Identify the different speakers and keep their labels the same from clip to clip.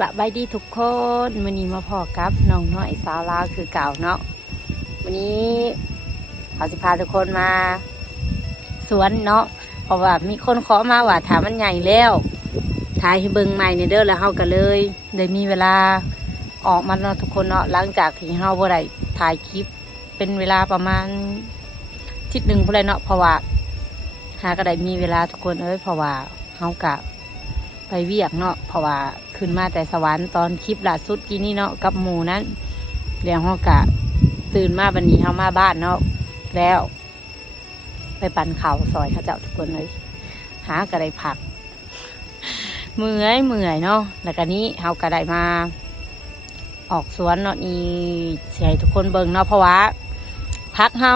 Speaker 1: สบายดีทุกคนวันนี้มาพอกับน้องน้อยสาวลาวคือเก่าเนาะวันนี้เขาสิพาทุกคนมา สวนเนาะเพราะว่ามีคนขอมาว่าถามมันใหญ่แล้วถ่ายให้เบิงใหม่ในเด้อแล้วเฮาก็เลยเลยมีเวลาออกมาเนาะทุกคนเนาะหลังจากที่เฮาบ่ได้ถ่ายคลิปเป็นเวลาประมาณทิศหนึ่งพุ่นเลยเนาะเพราะว่าหาก็ได้มีเวลาทุกคนเอ้ยเพราะว่าเฮากะไปเวียกเนาะเพราะว่า ขึ้นมาแต่สวรรค์ตอนคลิปล่าสุดกี้นี่เนาะกับหมูนั้นแล้วฮอกะตื่นมาบันนี้เฮามาบ้านเนาะแล้ว ไปปั่นเขาซอยเขาเจ้าทุกคนเลย หากระไดผักเมื่อยเมื่อยเนาะแล้วก็นี้เฮากระไดมา ออกสวนเนาะนี่เสียทุกคนเบิ่งเนาะเพราะว่าพักเฮา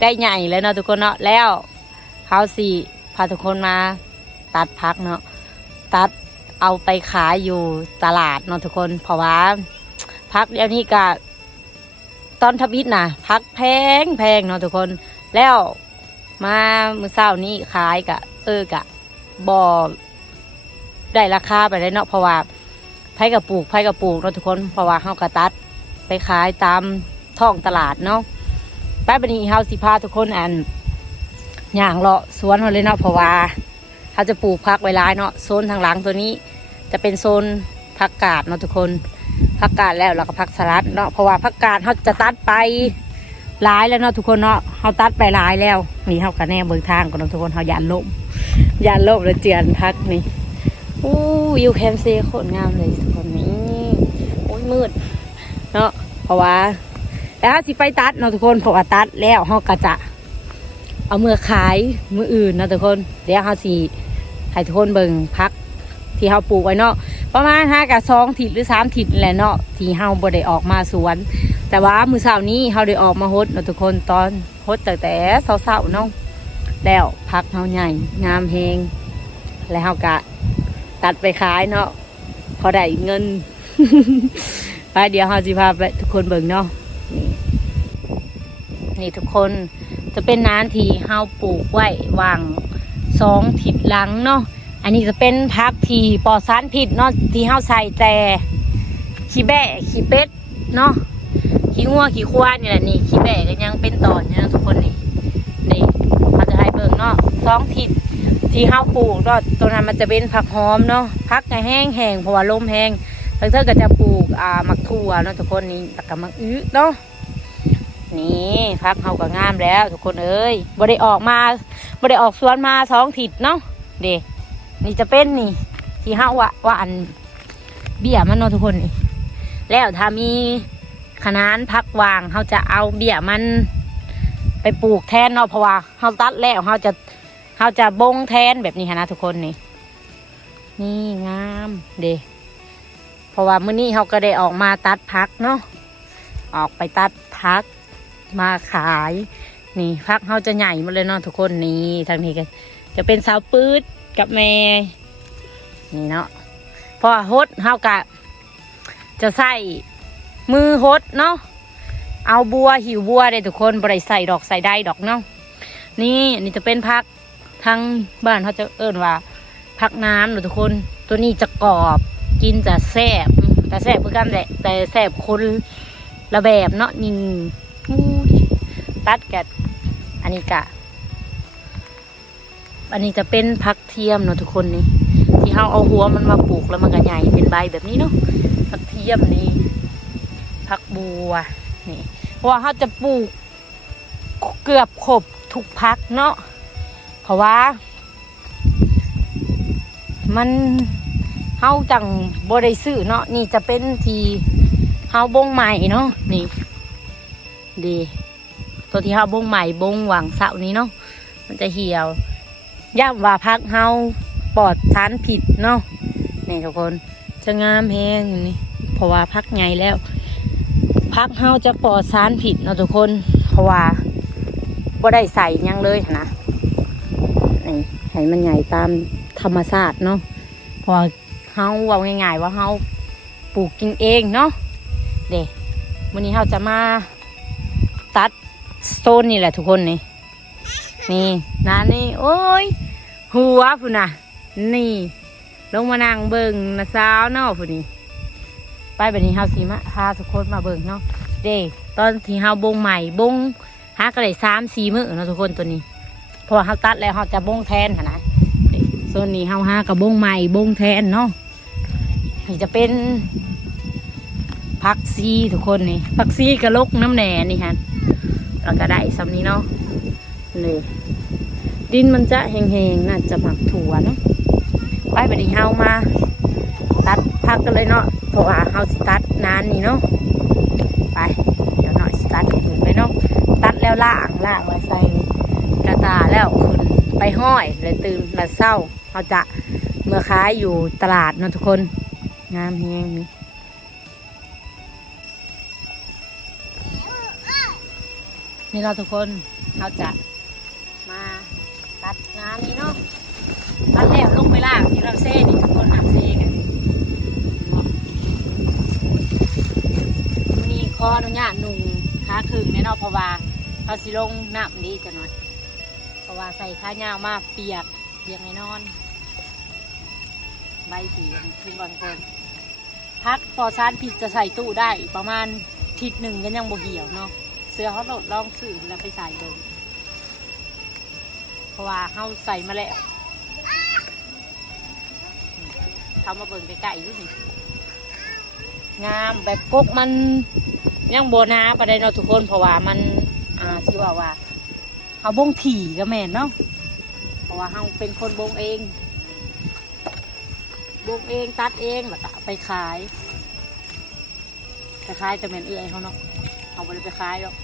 Speaker 1: ได้ใหญ่แล้วเนาะทุกคนเนาะแล้วเฮาสิพาทุกคนมาตัดพักเนาะตัด เอาไปขายอยู่ตลาดเนาะทุกคน เพราะว่าพักเดี๋ยวนี้ก็ตอนทบิดนะพักแพงแพงเนาะทุกคน แล้วมามือเศร้านี้ขายกะ เออกะบอได้ราคาไปเลยเนาะเพราะว่าไผ่กับปลูกไผ่กับปลูกเนาะทุกคน เพราะว่าเฮากระตัดไปขายตามท้องตลาดเนาะแป๊บนี้เฮาสิพาทุกคนอันย่างเลาะสวนเราเลยเนาะเพราะว่าเขาจะปลูกพักไว้ร้ายเนาะโซนทางหลังตัวนี้ จะเป็นโซนผักกาดเนาะทุกคนผักกาดแล้วเราก็ผักสลัดเนาะเพราะว่าผักกาดเขาจะตัดไปหลายแล้วเนาะทุกคนเนาะเขาตัดไปหลายแล้วมีเขากันแน่เบิกทางก่อนเนาะทุกคนเขายานลมยานลมแล้วเจียนพักนี่อู้วิวแคมเซ่โคตรงามเลยทุกคนนี่โอ้ยมืดเนาะเพราะว่าแล้วสิไปตัดเนาะทุกคนเพราะว่าตัดแล้วเขาก็จะเอาเมื่อขายมืออื่นนะทุกคนเดี๋ยวเขาสีให้ทุกคนเบิ่งพัก ที่เขาปลูกไว้เนาะประมาณห้ากับสองถิดหรือสามถิดแหละเนาะที่เฮาบ่ได้ออกมาสวน แต่ว่ามือเช้านี้เฮาได้ออกมาฮดเนาะทุกคนตอนฮดตั้งแต่เช้าๆเนาะแล้วพักเฮาใหญ่งามแฮงแล้วเฮากะตัดไปขายเนาะพอได้เงินไปเดี๋ยวเฮาสิพาไปทุกคนเบิ่งเนาะนี่นี่ทุกคนจะเป็นน้านที่เฮาปลูกไว้วางสองถิดหลังเนาะ อันนี้จะเป็นพักที่ปลอดสารพิษเนาะที่เฮาใส่แต่ขี้แบะขี้เป็ดเนาะขี้งัวขี้ควายนี่แหละนี่ขี้แบะก็ยังเป็นตอนอยู่นะทุกคนนี่นี่เขาจะให้เบิ่งเนาะสองถิดที่เฮาปลูกเนาะตรงนั้นมันจะเป็นผักหอมเนาะพักก็แห้งแห้งเพราะว่าลมแห้งแล้วเธอก็จะปลูกอ่ามักถั่วเนาะทุกคนนี่แล้วก็มักอื้อเนาะนี่พักเฮาก็งามแล้ว ทุกคนเอ้ยบ่ได้ออกมาบ่ได้ออกสวนมาสองถิดเนาะเด็ นี่จะเป็นนี่ ที่เฮาว่าว่าอันเบี้ยมันเนาะทุกคนนี่แล้วถ้ามีขนานพักวางเฮาจะเอาเบี้ยมัน ไปปลูกแทนเนาะเพราะว่าเฮาตัดแล้วเฮาจะเฮาจะบงแทนแบบนี้นะทุกคนนี่นี่งามเด้เพราะว่ามื้อนี้เฮาก็ได้ออกมาตัดพักเนาะออกไปตัดพักมาขาย นี่พักเขาจะใหญ่หมดเลยเนาะทุกคนนี่ทางนี้ก็ จะเป็นสาวปื๊ดกับแม่นี่เนาะพอฮดเฮากะ จะใส่มือฮดเนาะเอาบัวหิวบัวเลยทุกคนบริใส่ดอกใส่ได้ดอกเนาะนี่นี่จะเป็นพักทางบ้านเขาจะเอิ้นว่า พักน้ำเนาะทุกคน ตัวนี้จะกรอบกินจะแซ่บแต่แซ่บเพื่อกันแหละแต่แซ่บคนละแบบเนาะนี่ตัดกับอันนี้กะ อันนี้จะเป็นพักเทียมเนาะทุกคนนี่ที่เขาเอาหัวมันมาปลูกแล้วมันก็ใหญ่เป็นใบแบบนี้เนาะพักเทียมนี่พักบัวนี่เพราะว่าเขาจะปลูกเกือบครบทุกพักเนาะเพราะว่า มันเฮาจังบ่ได้ซื้อเนาะนี่จะเป็นทีเฮาบงใหม่เนาะนี่ดีตัวที่เฮาบงใหม่บงหวังเสานี้เนาะมันจะเหี่ยว ย่ำว่าพักเฮาปลอดสารผิดเนาะนี่ทุกคนจะงามแฮงนี่เพราะว่าพักไงแล้ว พักเฮาจะปลอดสารผิดเนาะทุกคน เพราะว่าบ่ได้ใส่ยังเลยนะนี่ให้มันใหญ่ตามธรรมชาติเนาะเพอเฮาเว่าง่ายๆว่าเฮาปลูกกินเองเนาะเด็วันนี้เฮาจะมาตัดโซนนี่แหละทุกคนนี่ นี่นานี่โอ้ย หัวพุ่นน่ะ นี่ ลงมานั่งเบิ่งนะสาวเนาะผู้นี้ไปแบบนี้เฮาสิมาพาทุกคนมาเบิ่งเนาะเด้ตอนที่เฮาบงใหม่บงหากระได้สามสี่มื้อเนาะทุกคนตัวนี้พราะว่าเฮาตัดแล้วเฮาจะบงแทนหั่นนะส่วนนี้เฮาหากระบงใหม่บงแทนเนาะนี่จะเป็นผักซีทุกคนนี่ผักซีกระลกน้ำแหน่นี่ฮะแล้วก็ได้สำนี้เนาะ นี่ดินมันจะแห้งๆน่าจะหมักถั่วเนาะไปแบบนี้เฮามา ตัดพักกันเลยเนาะเพราะว่าเฮาสิตัดนานนี่เนาะไป เดี๋ยวหน่อยสิตัดให้ดูเลยเนาะตัดแล้วล่างล่างไวใส่กระตาแล้วขึ้นไปห้อยเลยตื่นแล้วเศร้าเขาจะเมื่อค้ายอยู่ตลาดเนาะทุกคน งามแฮงนี่นี่เราะทุกคนเขาจะ ตัดงานนี้เนาะตัดแล้วลงไปล่างที่เราเซ่นี่ทุกคนน้ำเซ่กันมีขออนุญาตนุ่งขาครึ่งแน่นอนเพราะว่าเขาสิลงน้ำดีจะหน่อยเพราะว่าใส่ข้ายาวมากเปียกเปียกแน่นอน ใบสีขึ้นก่อนคนพักพอซานผิดจะใส่ตู้ได้ประมาณทิศหนึ่งก็ยังบ่เหี่ยวเนาะเสื้อเขาโดดลองสื่อแล้วไปใส่เลย เพราะว่าเขาใส่มาแล้วทำมาเบิ่งใกล้ๆอยู่นี่งามแบบกกมันยังโบนาประเด็นเราทุกคนเพราะว่ามันอ่าสิว่าว่าเขาบงถี่ก็แม่นเนาะเพราะว่าเขาเป็นคนบงเองบงเองตัดเองแล้วก็ไปขายไปขายแต่แม่นเอื้อยเขาเนาะเอาไปไปขายหรอก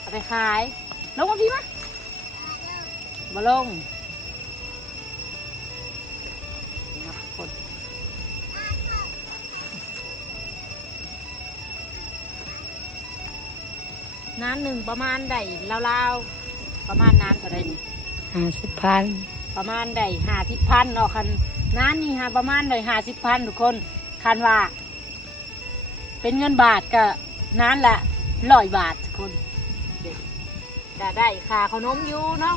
Speaker 1: เอาไปขาย ลงมาพี่มะมาลงนี่นะทุกคนน้ำหนึ่งประมาณได้ราวๆประมาณน้ำเท่าไรนี่
Speaker 2: ห้าสิบพัน
Speaker 1: ประมาณได้ห้าสิบพันเนาะคันน้ำนี่ฮะประมาณได้ห้าสิบพันทุกคนคันว่า เป็นเงินบาทก็น้ำละร้อยบาททุกคนเด็ก จะได้ค่าขนมอยู่เนาะ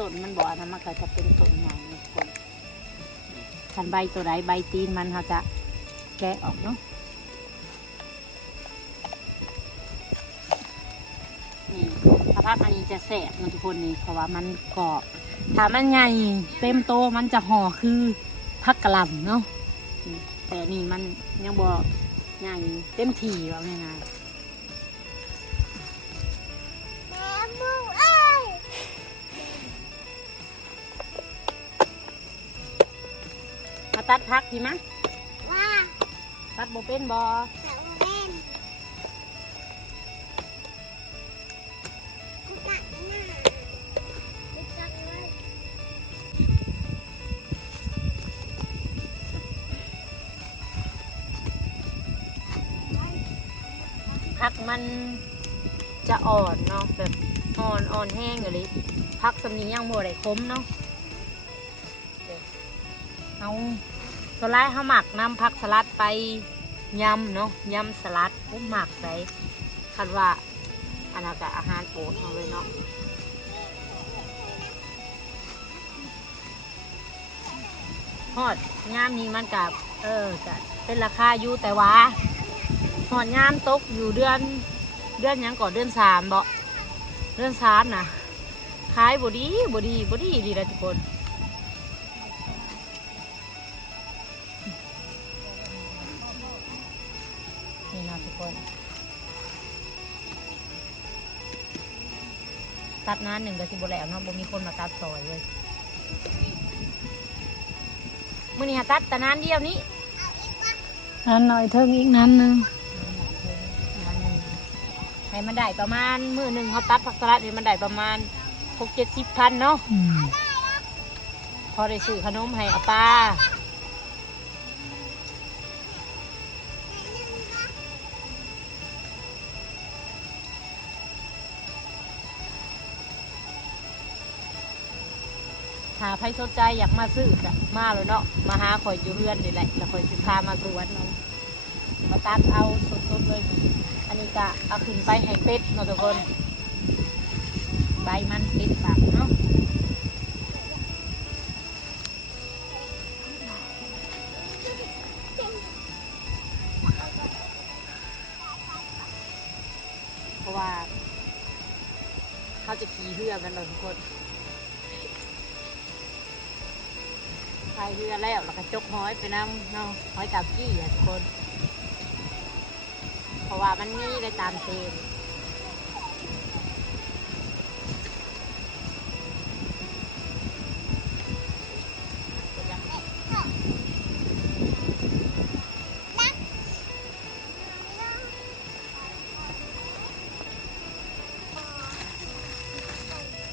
Speaker 1: ต้นมันบอกนะมันก็จะเป็นต้นใหญ่ทุกคนคันใบตัวใดใบตีนมันเขาจะแกะออกเนาะนี่สภาพอันนี้จะแสบมันทุกคนนี่เพราะว่ามันกรอบถ้ามันใหญ่เต็มโตมันจะห่อคือพักกะหล่ำเนาะแต่นี่มันยังบ่ใหญ่เต็มทีว่าง่ายๆ มาตัดพักดีมะตัดโบเป็นบอพักมันจะอ่อนเนาะแบบอ่อนอ่อนแห้งเลยพักสำนียังโมได้คมเนาะเดี๋ยว เอาสไลด์เขาหมักน้ำผักสลัดไปยำเนาะยำสลัดก็หมักไปคันว่าอันนั้นก็อาหารโปรดเขาเลยเนาะฮอดยามนี้มันกับเออจะเป็นราคาอยู่แต่ว่าฮอดยามตกอยู่เดือนเดือนยังก่อนเดือนสามบ่เดือนสามนะขายบดีบดีบดีดีนะทุกคน คนตตัดนานหนึ่งก็สิบ่แล้วเนาะบ่มีคนมาตัดซอยเลยมื้อนี้หาตัดแต่นานเดียวนี้
Speaker 2: อันหน่อยเทิงอีกนั้นหนึง
Speaker 1: ให้มันได้ประมาณมื้อหนึ่งเขาตัดผักสลัดนี่มันได้ประมาณหกเจ็ดสิบพันเนาะ
Speaker 2: อืม
Speaker 1: พอได้ซื้อขนมให้อาป้าาใครสนใจอยากมาซื้อจะมาเลยเนาะมาหาข่อยอยู่เรือนนี่แหละแล้วข่อยสิพามาสวนเนาะมาตัดเอาสดๆเลยอันนี้ก็เอาขึ้นไปให้เป็ดเนาะทุกคนใบมันเป็ดปากเนาะเพราะว่าเขาจะขี่เรือกันเลยทุกคน เรือแล้วแล้วก็จกห้อยไปน้ำเนาะห้อยกับกี้อะทุกคน เพราะว่ามันมีได้ตามเซน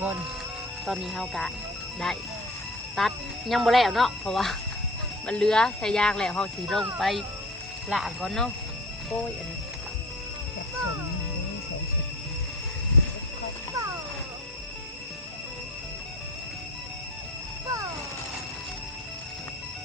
Speaker 1: คน ตอนนี้เฮากะได้ ตัด ยังบ่แล้วเนาะเพราะว่ามันเลือใช้ยากแล้วเฮาสีลงไปละก่อนเนาะโอ้ยอันนี้
Speaker 2: แบบสมนี้สมสุด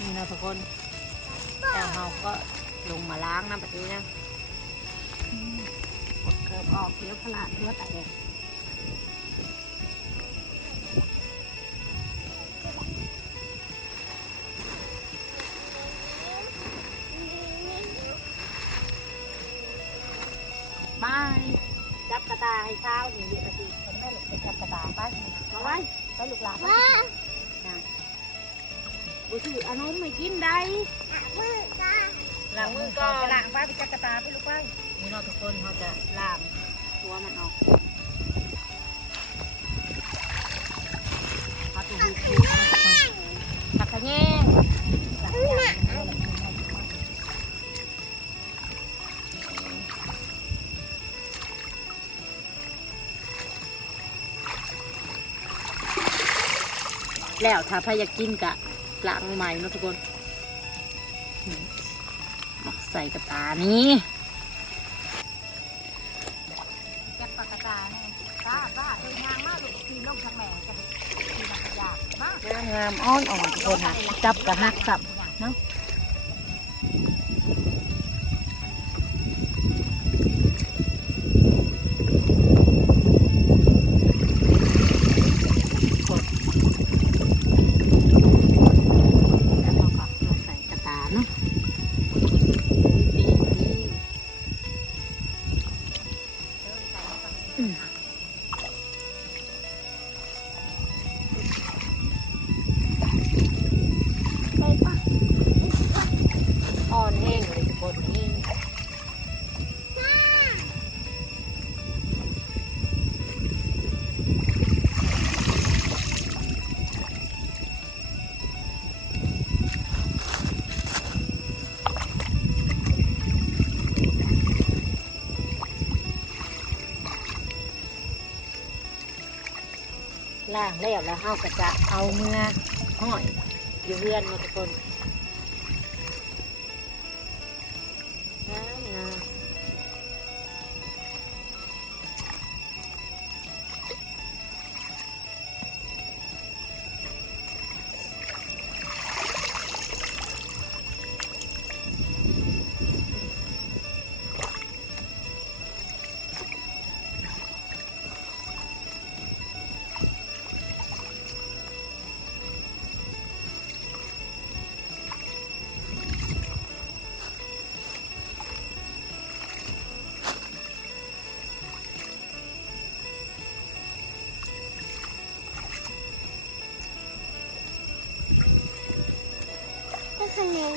Speaker 1: นี่นะทุกคนแล้วเราก็ลงมาล้างน้ำแบบนี้นะกดเกิบออกเคี้ยวขนาดเนื้อแตก ไว้ไปลูกหลานไปนะบุตรเอานมไม่กินได้ล้างมือก่อน
Speaker 2: ล้างป้าไปจักกระตาไปลูกไป
Speaker 1: นี่เราะทุกคนเขาจะล้างตัวมันออกเอาตัวหูหูตักขะแย แล้วถ้าพายากกินกะล้างใหม่เนาะทุกคนอืมใส่กระตานี้
Speaker 2: จักปากกระตาเนี่ยป้าป้าเอ้ยยางมากลูกทีลงทางแม่กันทีนักยากมาก
Speaker 1: งามงามอ้อนอ่อนทุกคนค่ะจับกระหักสับเนาะ ล่างแล้วแล้วเฮาก็จะเอาเมื่อห้อยอยู่เรือนมาทุกคน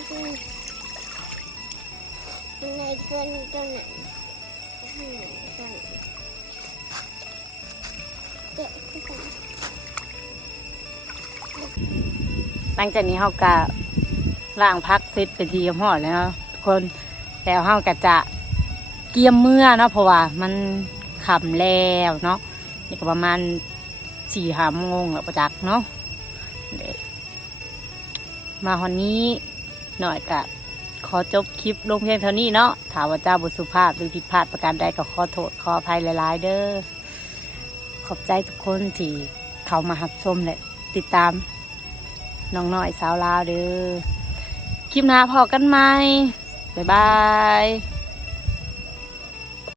Speaker 3: คะแนนคือในเกินตัวไหนคะแนนตัวไหนเจ็บคือกัน
Speaker 1: หลังจากนี้เขาก็ล้างพักเสร็จไปทีหอดแล้วทุกคนแล้วเขาก็จะเกียมเมื่อเนาะเพราะว่ามันขำแล้วเนาะนี่ก็ประมาณสี่หามงแล้วประจักเนาะมาวันนี้ หน่อยกะขอจบคลิปลงเพียงเท่านี้เนาะถามว่าเจ้าบุสุภาพหรือผิดพลาดประการใดก็ขอโทษขออภัยหลาย ๆ เด้อขอบใจทุกคนที่เข้ามาหับชมและติดตามน้องน้อยสาวลาวเด้อคลิปหน้าพอกันไหมบ๊ายบาย